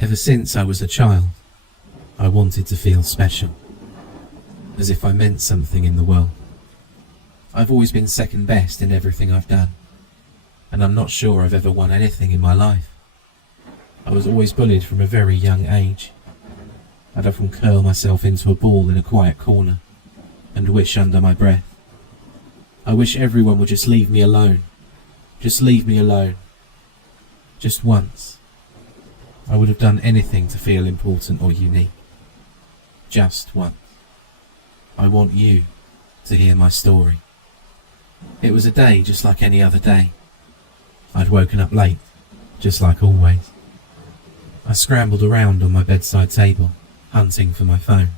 Ever since I was a child, I wanted to feel special, as if I meant something in the world. I've always been second best in everything I've done, and I'm not sure I've ever won anything in my life. I was always bullied from a very young age. I'd often curl myself into a ball in a quiet corner and wish under my breath. I wish everyone would just leave me alone. Just leave me alone. Just once. I would have done anything to feel important or unique. Just once. I want you to hear my story. It was a day just like any other day. I'd woken up late, just like always. I scrambled around on my bedside table, hunting for my phone,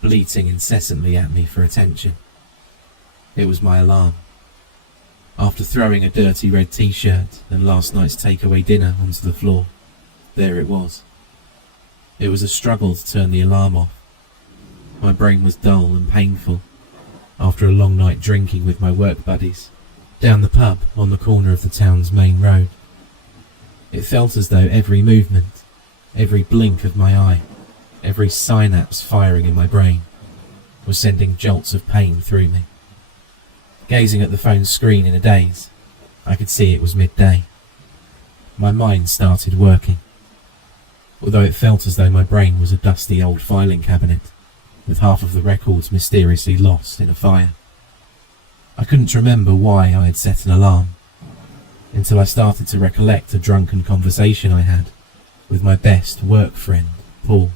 bleating incessantly at me for attention. It was my alarm. After throwing a dirty red t-shirt and last night's takeaway dinner onto the floor, there it was. It was a struggle to turn the alarm off. My brain was dull and painful after a long night drinking with my work buddies down the pub on the corner of the town's main road. It felt as though every movement, every blink of my eye, every synapse firing in my brain was sending jolts of pain through me. Gazing at the phone's screen in a daze, I could see it was midday. My mind started working, although it felt as though my brain was a dusty old filing cabinet, with half of the records mysteriously lost in a fire. I couldn't remember why I had set an alarm, until I started to recollect a drunken conversation I had with my best work friend, Paul.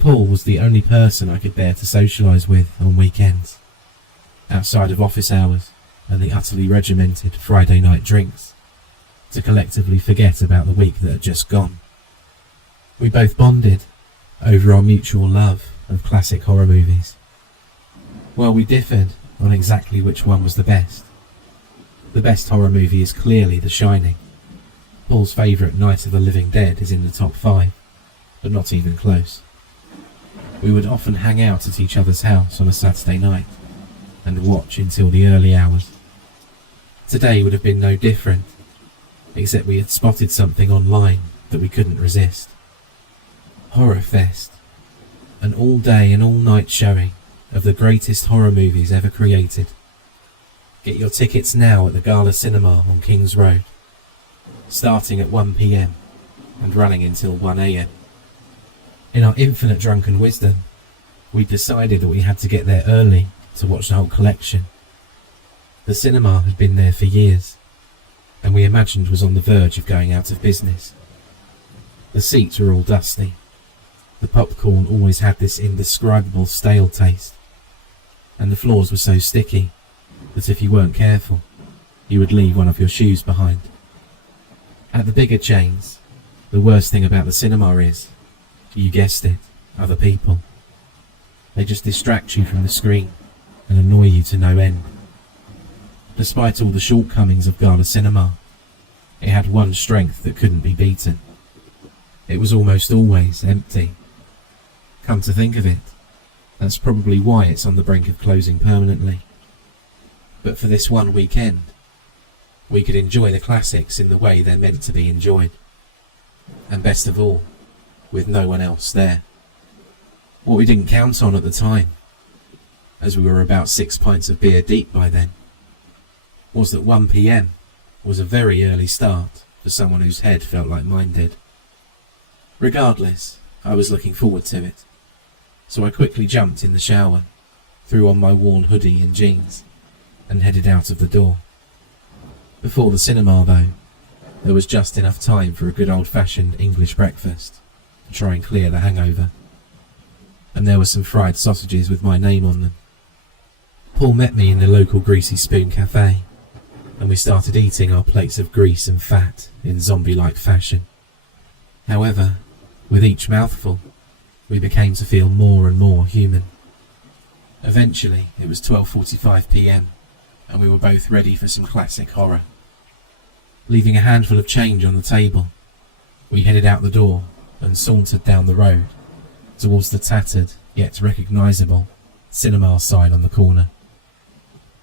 Paul was the only person I could bear to socialise with on weekends, outside of office hours and the utterly regimented Friday night drinks, to collectively forget about the week that had just gone. We both bonded over our mutual love of classic horror movies. While we differed on exactly which one was the best horror movie is clearly The Shining. Paul's favourite Night of the Living Dead is in the top 5, but not even close. We would often hang out at each other's house on a Saturday night and watch until the early hours. Today would have been no different, except we had spotted something online that we couldn't resist. Horror Fest, an all-day and all-night showing of the greatest horror movies ever created. Get your tickets now at the Gala Cinema on King's Road, starting at 1 p.m. and running until 1 a.m. In our infinite drunken wisdom, we decided that we had to get there early to watch the whole collection. The cinema had been there for years, and we imagined was on the verge of going out of business. The seats were all dusty. The popcorn always had this indescribable stale taste, and the floors were so sticky that if you weren't careful, you would leave one of your shoes behind. At the bigger chains, the worst thing about the cinema is, you guessed it, other people. They just distract you from the screen and annoy you to no end. Despite all the shortcomings of Gala Cinema, it had one strength that couldn't be beaten. It was almost always empty. Come to think of it, that's probably why it's on the brink of closing permanently. But for this one weekend, we could enjoy the classics in the way they're meant to be enjoyed. And best of all, with no one else there. What we didn't count on at the time, as we were about 6 pints of beer deep by then, was that 1 p.m. was a very early start for someone whose head felt like mine did. Regardless, I was looking forward to it, so I quickly jumped in the shower, threw on my worn hoodie and jeans, and headed out of the door. Before the cinema, though, there was just enough time for a good old-fashioned English breakfast to try and clear the hangover. And there were some fried sausages with my name on them. Paul met me in the local Greasy Spoon cafe, and we started eating our plates of grease and fat in zombie-like fashion. However, with each mouthful, we became to feel more and more human. Eventually, it was 12:45 p.m, and we were both ready for some classic horror. Leaving a handful of change on the table, we headed out the door and sauntered down the road towards the tattered yet recognisable cinema sign on the corner.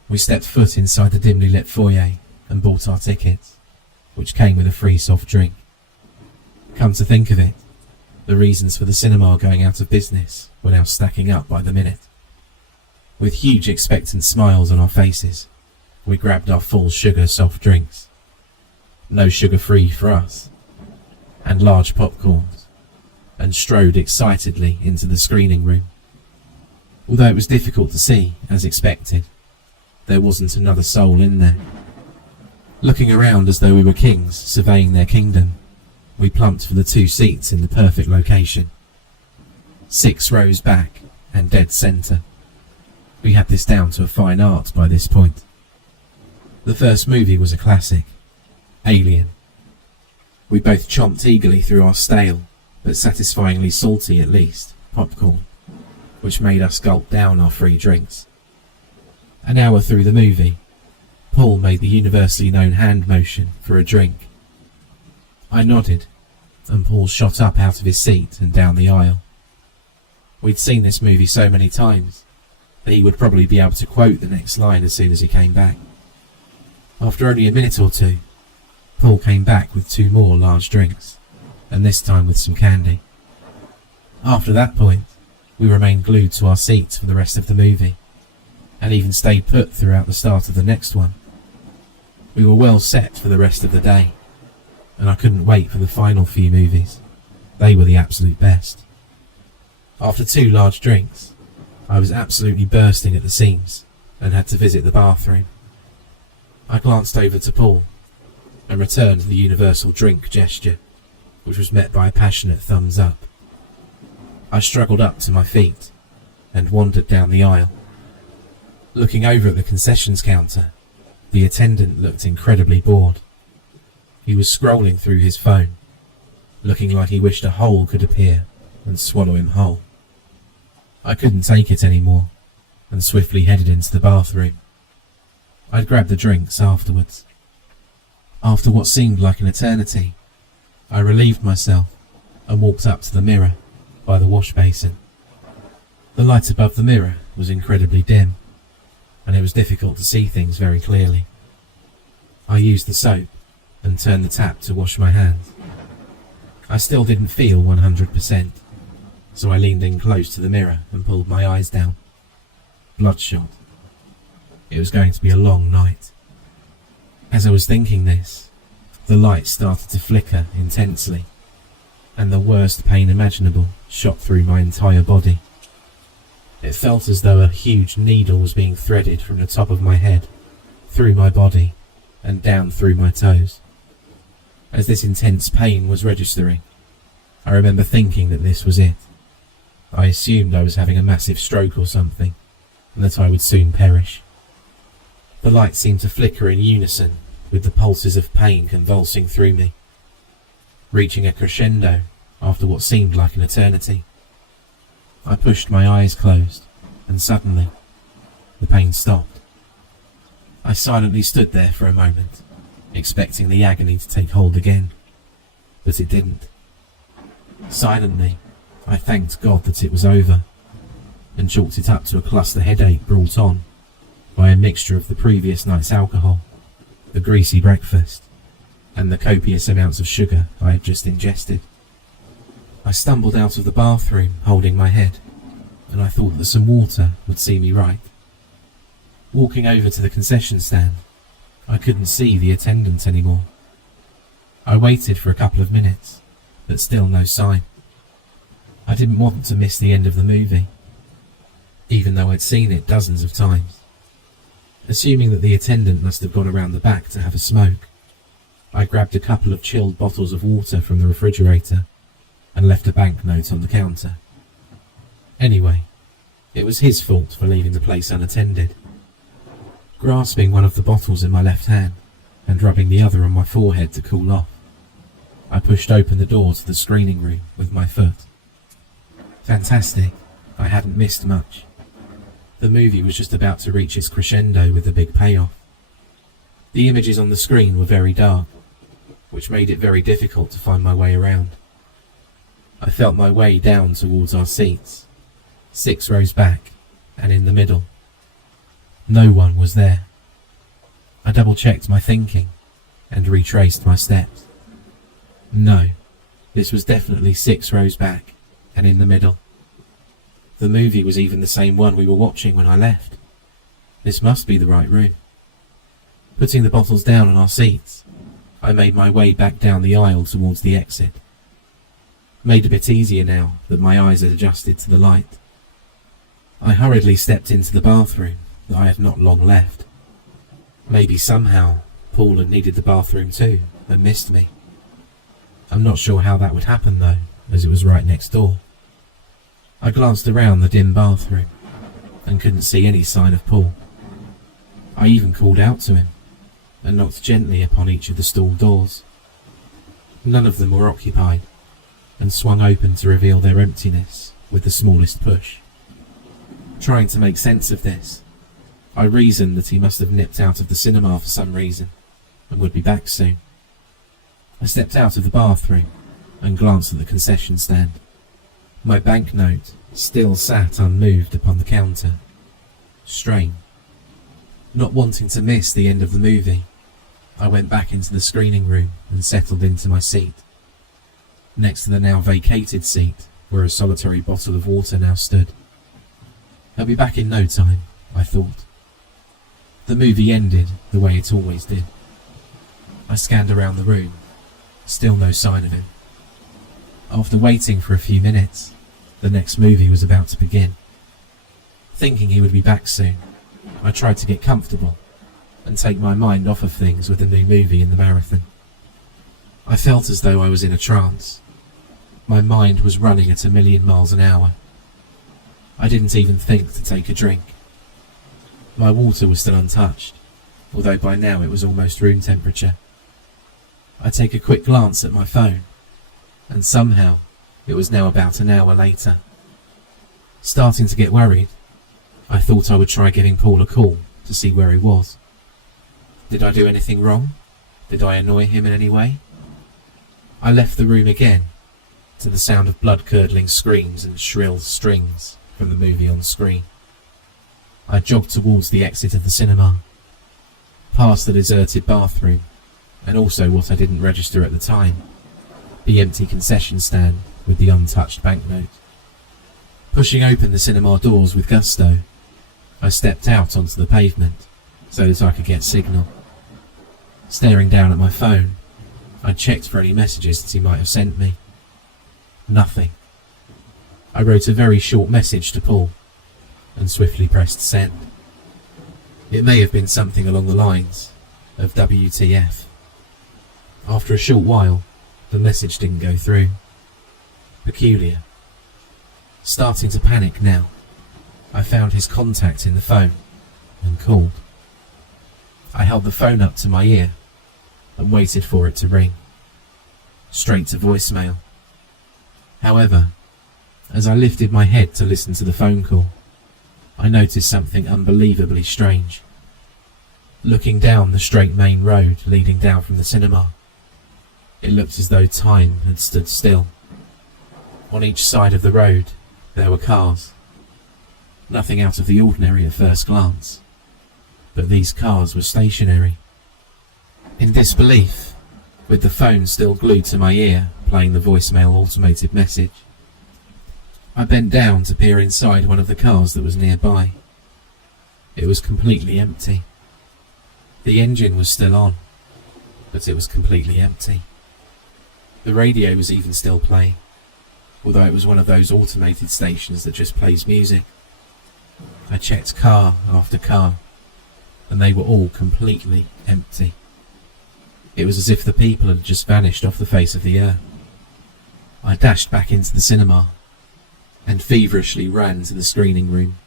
We stepped foot inside the dimly lit foyer and bought our tickets, which came with a free soft drink. Come to think of it, the reasons for the cinema going out of business were now stacking up by the minute. With huge expectant smiles on our faces, we grabbed our full sugar soft drinks. No sugar free for us, and large popcorns, and strode excitedly into the screening room. Although it was difficult to see, as expected, there wasn't another soul in there. Looking around as though we were kings surveying their kingdom, we plumped for the 2 seats in the perfect location. 6 rows back and dead centre. We had this down to a fine art by this point. The first movie was a classic, Alien. We both chomped eagerly through our stale, but satisfyingly salty at least, popcorn, which made us gulp down our free drinks. An hour through the movie, Paul made the universally known hand motion for a drink. I nodded, and Paul shot up out of his seat and down the aisle. We'd seen this movie so many times that he would probably be able to quote the next line as soon as he came back. After only a minute or two, Paul came back with 2 more large drinks, and this time with some candy. After that point, we remained glued to our seats for the rest of the movie, and even stayed put throughout the start of the next one. We were well set for the rest of the day, and I couldn't wait for the final few movies. They were the absolute best. After 2 large drinks, I was absolutely bursting at the seams and had to visit the bathroom. I glanced over to Paul and returned the universal drink gesture, which was met by a passionate thumbs up. I struggled up to my feet and wandered down the aisle. Looking over at the concessions counter, the attendant looked incredibly bored. He was scrolling through his phone, looking like he wished a hole could appear and swallow him whole. I couldn't take it anymore and swiftly headed into the bathroom. I'd grab the drinks afterwards. After what seemed like an eternity, I relieved myself and walked up to the mirror by the wash basin. The light above the mirror was incredibly dim, and it was difficult to see things very clearly. I used the soap and turned the tap to wash my hands. I still didn't feel 100%, so I leaned in close to the mirror and pulled my eyes down. Bloodshot. It was going to be a long night. As I was thinking this, the light started to flicker intensely, and the worst pain imaginable shot through my entire body. It felt as though a huge needle was being threaded from the top of my head, through my body, and down through my toes. As this intense pain was registering, I remember thinking that this was it. I assumed I was having a massive stroke or something, and that I would soon perish. The light seemed to flicker in unison with the pulses of pain convulsing through me, reaching a crescendo after what seemed like an eternity. I pushed my eyes closed, and suddenly, the pain stopped. I silently stood there for a moment, expecting the agony to take hold again, but it didn't. Silently, I thanked God that it was over, and chalked it up to a cluster headache brought on by a mixture of the previous night's alcohol, the greasy breakfast, and the copious amounts of sugar I had just ingested. I stumbled out of the bathroom holding my head, and I thought that some water would see me right. Walking over to the concession stand, I couldn't see the attendant anymore. I waited for a couple of minutes, but still no sign. I didn't want to miss the end of the movie, even though I'd seen it dozens of times. Assuming that the attendant must have gone around the back to have a smoke, I grabbed a couple of chilled bottles of water from the refrigerator and left a banknote on the counter. Anyway, it was his fault for leaving the place unattended. Grasping one of the bottles in my left hand and rubbing the other on my forehead to cool off, I pushed open the door to the screening room with my foot. Fantastic, I hadn't missed much. The movie was just about to reach its crescendo with the big payoff. The images on the screen were very dark, which made it very difficult to find my way around. I felt my way down towards our seats, 6 rows back and in the middle. No one was there. I double-checked my thinking and retraced my steps. No, This was definitely 6 rows back, and in the middle. The movie was even the same one we were watching when I left. This must be the right room. Putting the bottles down on our seats, I made my way back down the aisle towards the exit. Made a bit easier now that my eyes had adjusted to the light. I hurriedly stepped into the bathroom that I had not long left. Maybe somehow Paul had needed the bathroom too and missed me. I'm not sure how that would happen though, as it was right next door. I glanced around the dim bathroom and couldn't see any sign of Paul. I even called out to him and knocked gently upon each of the stall doors. None of them were occupied and swung open to reveal their emptiness with the smallest push. Trying to make sense of this, I reasoned that he must have nipped out of the cinema for some reason and would be back soon. I stepped out of the bathroom and glanced at the concession stand. My banknote still sat unmoved upon the counter. Strange. Not wanting to miss the end of the movie, I went back into the screening room and settled into my seat. Next to the now vacated seat, where a solitary bottle of water now stood. I'll be back in no time, I thought. The movie ended the way it always did. I scanned around the room. Still no sign of him. After waiting for a few minutes, the next movie was about to begin. Thinking he would be back soon, I tried to get comfortable and take my mind off of things with a new movie in the marathon. I felt as though I was in a trance. My mind was running at 1,000,000 miles an hour. I didn't even think to take a drink. My water was still untouched, although by now it was almost room temperature. I take a quick glance at my phone, and somehow it was now about an hour later. Starting to get worried, I thought I would try giving Paul a call to see where he was. Did I do anything wrong? Did I annoy him in any way? I left the room again, to the sound of blood-curdling screams and shrill strings from the movie on screen. I jogged towards the exit of the cinema, past the deserted bathroom, and also what I didn't register at the time, the empty concession stand with the untouched banknote. Pushing open the cinema doors with gusto, I stepped out onto the pavement so that I could get signal. Staring down at my phone, I checked for any messages that he might have sent me. Nothing. I wrote a very short message to Paul and swiftly pressed send. It may have been something along the lines of WTF. After a short while, the message didn't go through. Peculiar. Starting to panic now, I found his contact in the phone and called. I held the phone up to my ear and waited for it to ring. Straight to voicemail. However, as I lifted my head to listen to the phone call, I noticed something unbelievably strange. Looking down the straight main road leading down from the cinema, it looked as though time had stood still. On each side of the road, there were cars. Nothing out of the ordinary at first glance, but these cars were stationary. In disbelief, with the phone still glued to my ear, playing the voicemail automated message, I bent down to peer inside one of the cars that was nearby. It was completely empty. The engine was still on, but it was completely empty. The radio was even still playing, although it was one of those automated stations that just plays music. I checked car after car, and they were all completely empty. It was as if the people had just vanished off the face of the earth. I dashed back into the cinema and feverishly ran to the screening room.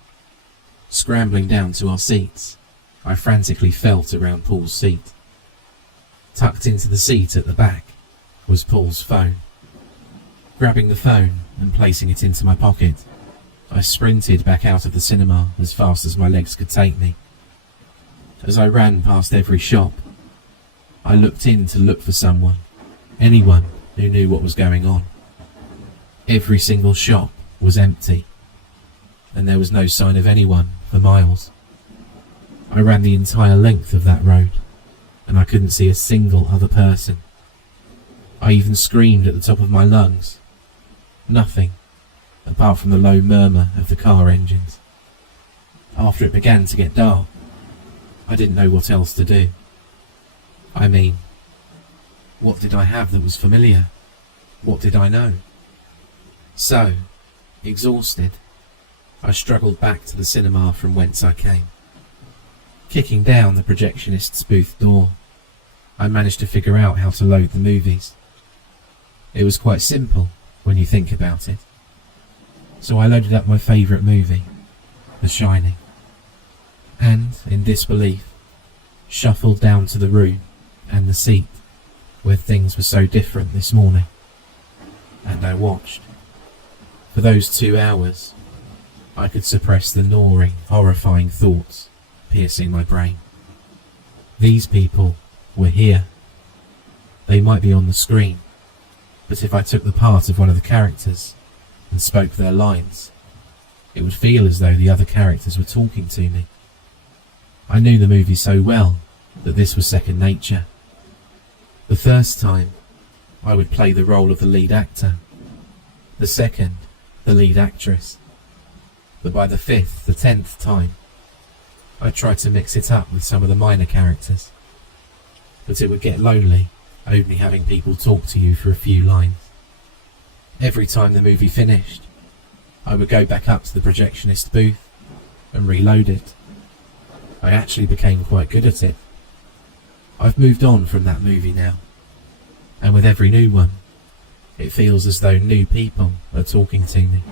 Scrambling down to our seats, I frantically felt around Paul's seat. Tucked into the seat at the back was Paul's phone. Grabbing the phone and placing it into my pocket, I sprinted back out of the cinema as fast as my legs could take me. As I ran past every shop, I looked in to look for someone, anyone who knew what was going on. Every single shop was empty, and there was no sign of anyone for miles. I ran the entire length of that road, and I couldn't see a single other person. I even screamed at the top of my lungs. Nothing, apart from the low murmur of the car engines. After it began to get dark, I didn't know what else to do. I mean, what did I have that was familiar? What did I know? So, exhausted, I struggled back to the cinema from whence I came. Kicking down the projectionist's booth door, I managed to figure out how to load the movies. It was quite simple when you think about it. So I loaded up my favourite movie, The Shining, and, in disbelief, shuffled down to the room and the seat where things were so different this morning. And I watched. For those 2 hours, I could suppress the gnawing, horrifying thoughts piercing my brain. These people were here. They might be on the screen, but if I took the part of one of the characters and spoke their lines, it would feel as though the other characters were talking to me. I knew the movie so well that this was second nature. The first time, I would play the role of the lead actor. The second, the lead actress. But by the 5th, the 10th time, I tried to mix it up with some of the minor characters. But it would get lonely, only having people talk to you for a few lines. Every time the movie finished, I would go back up to the projectionist booth and reload it. I actually became quite good at it. I've moved on from that movie now, and with every new one, it feels as though new people are talking to me.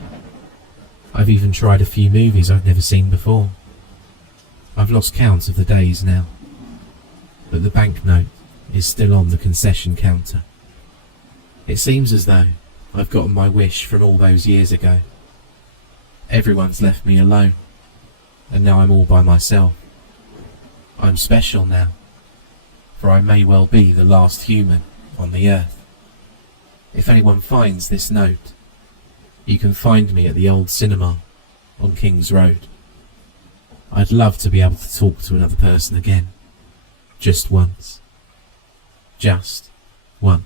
I've even tried a few movies I've never seen before. I've lost count of the days now, but the banknote is still on the concession counter. It seems as though I've gotten my wish from all those years ago. Everyone's left me alone, and now I'm all by myself. I'm special now, for I may well be the last human on the earth. If anyone finds this note, you can find me at the old cinema on King's Road. I'd love to be able to talk to another person again. Just once. Just once.